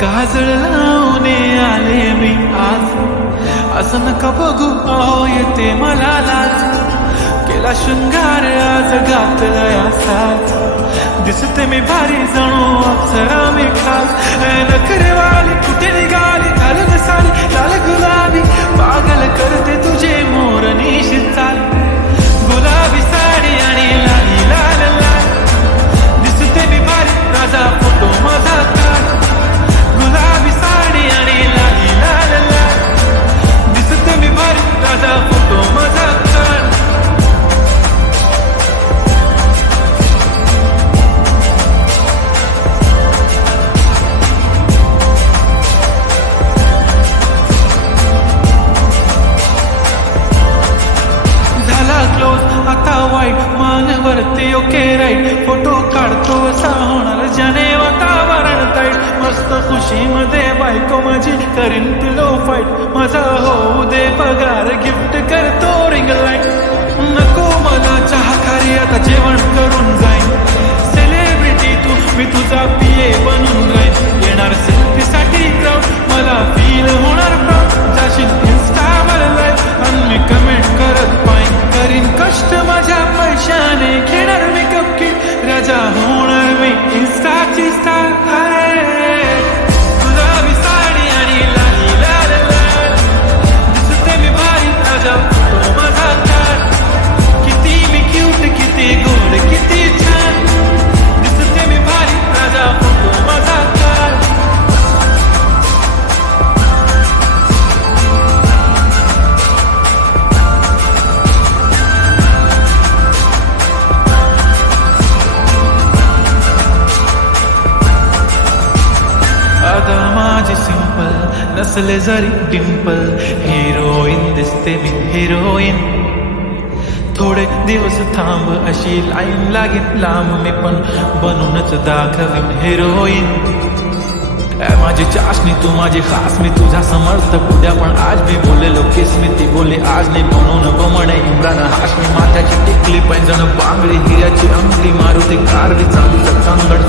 काजळ लावून आले मी आज, असं नका बघू अहो येते मला लाज. केला शृंगार आज घातलाय असाच, दिसते मी भारी जणू अप्सरा मी खास. नखरेवाली कुठे निघाली घालून साली लाल गुलाबी, पागल करते तुझे मोरनी शिचाल. गुलाबी साडी आणि लाली लाल लाल, दिसते मी भारी राजा फोटो माझा काढ. गुलाबी साडी आणि लाली लाल लाल, दिसते मी भारी राजा फोटो माझा काढ. आता वाईट मानवरती ओके राईट, फोटो काढतो असा होणार ज्याने वातावरण ताईट. मस्त खुशीमध्ये बायको माझी करीन पिलो फाईट, माझा होऊ दे पगार गिफ्ट करतो रिंग लाईट. नको मला चहा खारी आता जेवण करून जाईन, सेलिब्रिटी तू मी तुझा पिये बनून राहीन. येणार सेल्फी साठी क्राऊड, मला फील होणार प्राऊड. जाशील इन्स्टावर लाईव्ह आणि मी कमेंट करत पाहिन, करीन कष्ट माझ्या पैशाने, घेणार मेकअप किट राजा होणार मी इन्स्टाची स्टार. गुलाबी साडी आणि लाली लाल लाल, दिसते मी भारी राजा फोटो माझा काढ. किती मी क्यूट किती गोड किती छान, दिसते मी भारी राजा फोटो माझा काढ. आता माझी सिंपल नसले जरी डिंपल, हिरोईन दिसते मी हिरोईन. थोडे दिवस थांब अशी लाईन लागेल लांब, मी पण बनूनच दाखवीन हिरोईन. माझी चाशनी तू माझी खास, मी तुझा समर्थ पुढ्या. पण आज मी बोललेलो किस मी ती बोलली आज नाही, बनवून बमणे इम्रान हाशमी. माथ्याची टिकली पैंजण बांगडी, हिऱ्याची अंगठी, मारुती कार चालू सांगड.